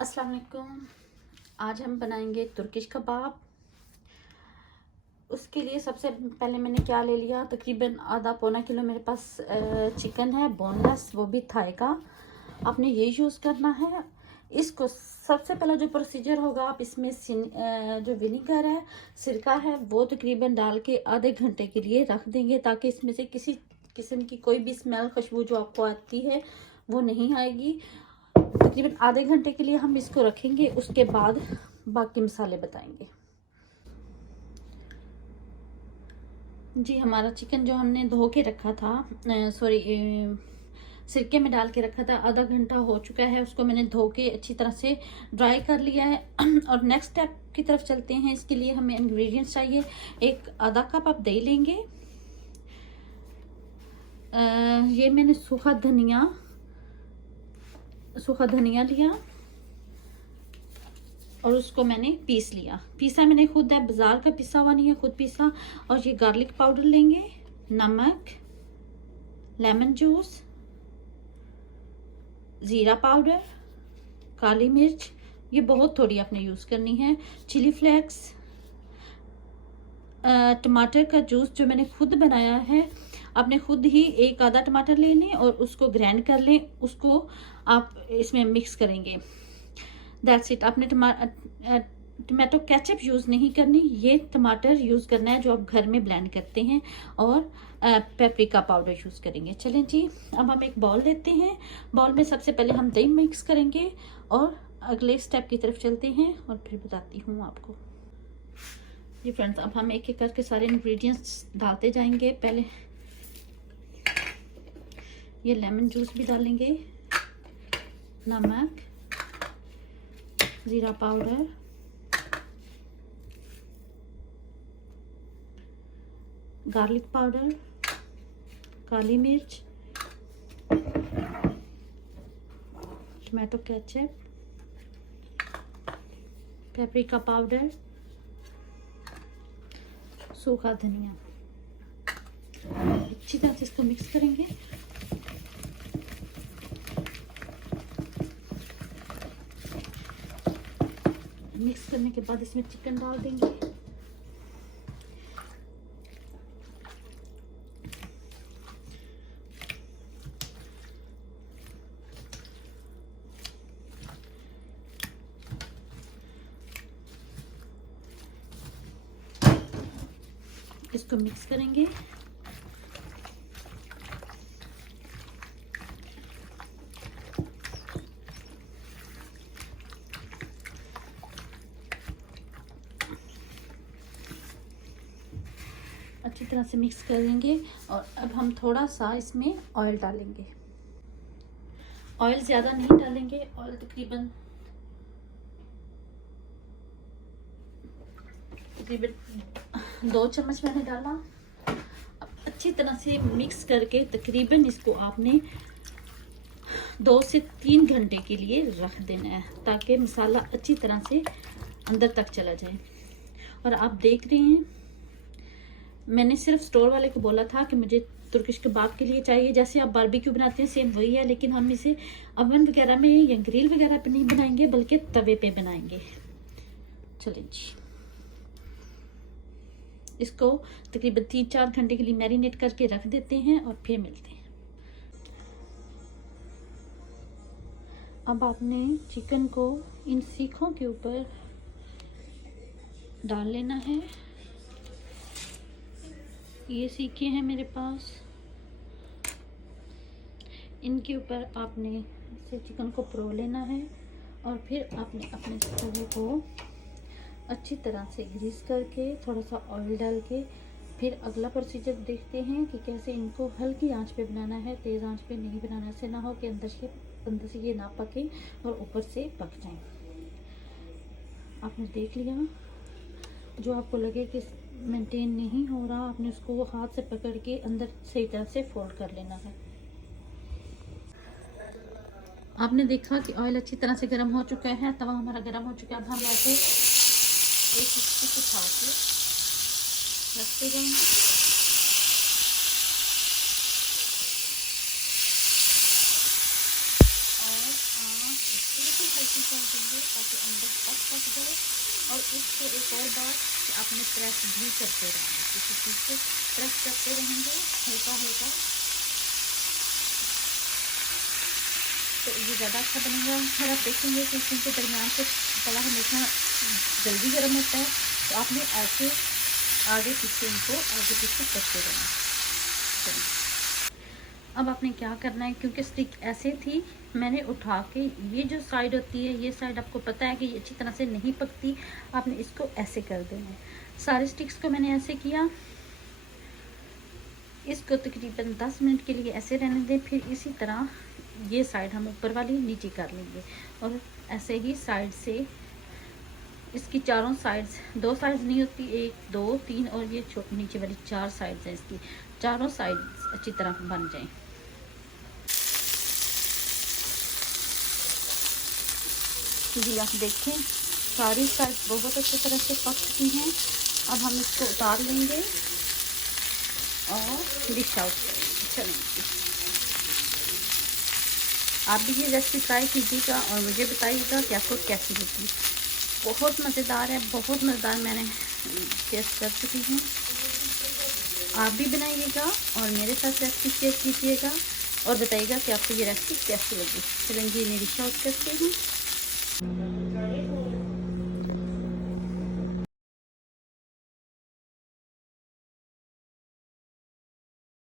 अस्सलाम वालेकुम। आज हम बनाएंगे तुर्किश कबाब। उसके लिए सबसे पहले मैंने क्या ले लिया, तकरीबन आधा पौना किलो मेरे पास चिकन है, बोनलेस, वो भी थाई का। आपने ये यूज़ करना है। इसको सबसे पहला जो प्रोसीजर होगा, आप इसमें जो विनीगर है, सिरका है, वो तकरीबन डाल के आधे घंटे के लिए रख देंगे, ताकि इसमें से किसी किस्म की कोई भी स्मेल, खुशबू जो आपको आती है वो नहीं आएगी। तकरीबन आधे घंटे के लिए हम इसको रखेंगे। उसके बाद बाकी मसाले बताएंगे। जी, हमारा चिकन जो हमने धो के रखा था, सिरके में डाल के रखा था, आधा घंटा हो चुका है। उसको मैंने धो के अच्छी तरह से ड्राई कर लिया है। और नेक्स्ट स्टेप की तरफ चलते हैं। इसके लिए हमें इंग्रेडिएंट्स चाहिए। एक आधा कप आप दही लेंगे। ये मैंने सूखा धनिया लिया और उसको मैंने पीसा मैंने खुद है, बाजार का पिसा हुआ नहीं है, खुद पीसा। और ये गार्लिक पाउडर लेंगे, नमक, लेमन जूस, ज़ीरा पाउडर, काली मिर्च, ये बहुत थोड़ी आपने यूज़ करनी है, चिली फ्लेक्स, टमाटर का जूस जो मैंने खुद बनाया है। आपने खुद ही एक आधा टमाटर ले लें और उसको ग्राइंड कर लें, उसको आप इसमें मिक्स करेंगे। That's it. आपने टमाटो केचप यूज़ नहीं करनी, ये टमाटर यूज़ करना है जो आप घर में ब्लेंड करते हैं, और पेपरिका पाउडर यूज़ करेंगे। चलें जी, अब हम एक बाउल लेते हैं। बाउल में सबसे पहले हम दही मिक्स करेंगे और अगले स्टेप की तरफ चलते हैं और फिर बताती हूँ आपको। जी फ्रेंड्स, अब हम एक एक करके सारे इंग्रेडिएंट्स डालते जाएंगे। पहले ये लेमन जूस भी डालेंगे, नमक, ज़ीरा पाउडर, गार्लिक पाउडर, काली मिर्च, टमाटो केचप, पेपरिका पाउडर, सूखा धनिया। अच्छी तरह से इसको मिक्स करेंगे। मिक्स करने के बाद इसमें चिकन डाल देंगे। इसको मिक्स करेंगे। अच्छी तरह से मिक्स कर देंगे। और अब हम थोड़ा सा इसमें ऑयल डालेंगे। ऑयल ज़्यादा नहीं डालेंगे, ऑयल तकरीबन 2 चम्मच मैंने डाला। अब अच्छी तरह से मिक्स करके तकरीबन इसको आपने 2 से 3 घंटे के लिए रख देना है, ताकि मसाला अच्छी तरह से अंदर तक चला जाए। और आप देख रहे हैं, मैंने सिर्फ स्टोर वाले को बोला था कि मुझे तुर्किश कबाब के लिए चाहिए, जैसे आप बारबेक्यू बनाते हैं सेम वही है, लेकिन हम इसे अवन वगैरह में या ग्रिल वगैरह पे नहीं बनाएंगे, बल्कि तवे पे बनाएंगे। चलें जी, इसको तकरीबन 3-4 घंटे के लिए मैरिनेट करके रख देते हैं और फिर मिलते हैं। अब आपने चिकन को इन सीखों के ऊपर डाल लेना है। ये सीखे हैं मेरे पास, इनके ऊपर आपने इसे चिकन को परो लेना है और फिर आपने अपने तवे को अच्छी तरह से ग्रीस करके, थोड़ा सा ऑयल डाल के, फिर अगला प्रोसीजर देखते हैं कि कैसे इनको हल्की आंच पे बनाना है, तेज़ आंच पे नहीं बनाना, ऐसे ना हो कि अंदर से ये ना पके और ऊपर से पक जाए। आपने देख लिया, जो आपको लगे कि मेंटेन नहीं हो रहा, आपने उसको हाथ से पकड़ के अंदर सही तरह से फोल्ड कर लेना है। आपने देखा कि ऑयल अच्छी तरह से गर्म हो चुका है, तवा हमारा गर्म हो चुका है। अब हम ऐसे एक उठा के रखते जाएंगे। और आप बिल्कुल हल्की कर देंगे। पक जाए। और इसको एक और बात, आपने प्रेस भी करते रहना, किसी चीज़ को प्रेस करते रहेंगे हल्का हल्का, तो ये ज़्यादा अच्छा बनेगा। फिर आप देखेंगे कि इनके दरमियान से तवा हमेशा जल्दी गर्म होता है, तो आपने ऐसे आगे पीछे इनको आगे पीछे करते रहना। चलिए अब आपने क्या करना है, क्योंकि स्टिक ऐसे थी, मैंने उठा के ये जो साइड होती है, ये साइड आपको पता है कि ये अच्छी तरह से नहीं पकती, आपने इसको ऐसे कर देना है। सारे स्टिक्स को मैंने ऐसे किया, इसको तकरीबन 10 मिनट के लिए ऐसे रहने दें। फिर इसी तरह ये साइड हम ऊपर वाली नीचे कर लेंगे, और ऐसे ही साइड से इसकी चारों साइड्स, 2 साइड्स नहीं होती, 1 2 3 और ये नीचे वाली 4 साइड्स हैं, इसकी चारों साइड्स अच्छी तरह बन जाएं। जी आप देखें सारी साइड्स बहुत अच्छी तरह से पक चुकी हैं। अब हम इसको उतार लेंगे और डिश आउट करेंगे। चलेंगे, आप भी ये रेसिपी ट्राई कीजिएगा और मुझे बताइएगा कि आपको कैसी लगी। बहुत मज़ेदार है, बहुत मज़ेदार, मैंने टेस्ट कर चुकी हूँ। आप भी बनाइएगा और मेरे साथ रेसिपी शेयर कीजिएगा और बताइएगा कि आपको ये रेसिपी कैसी लगी। चलेंगे, मैं डिश आउट करती हूँ।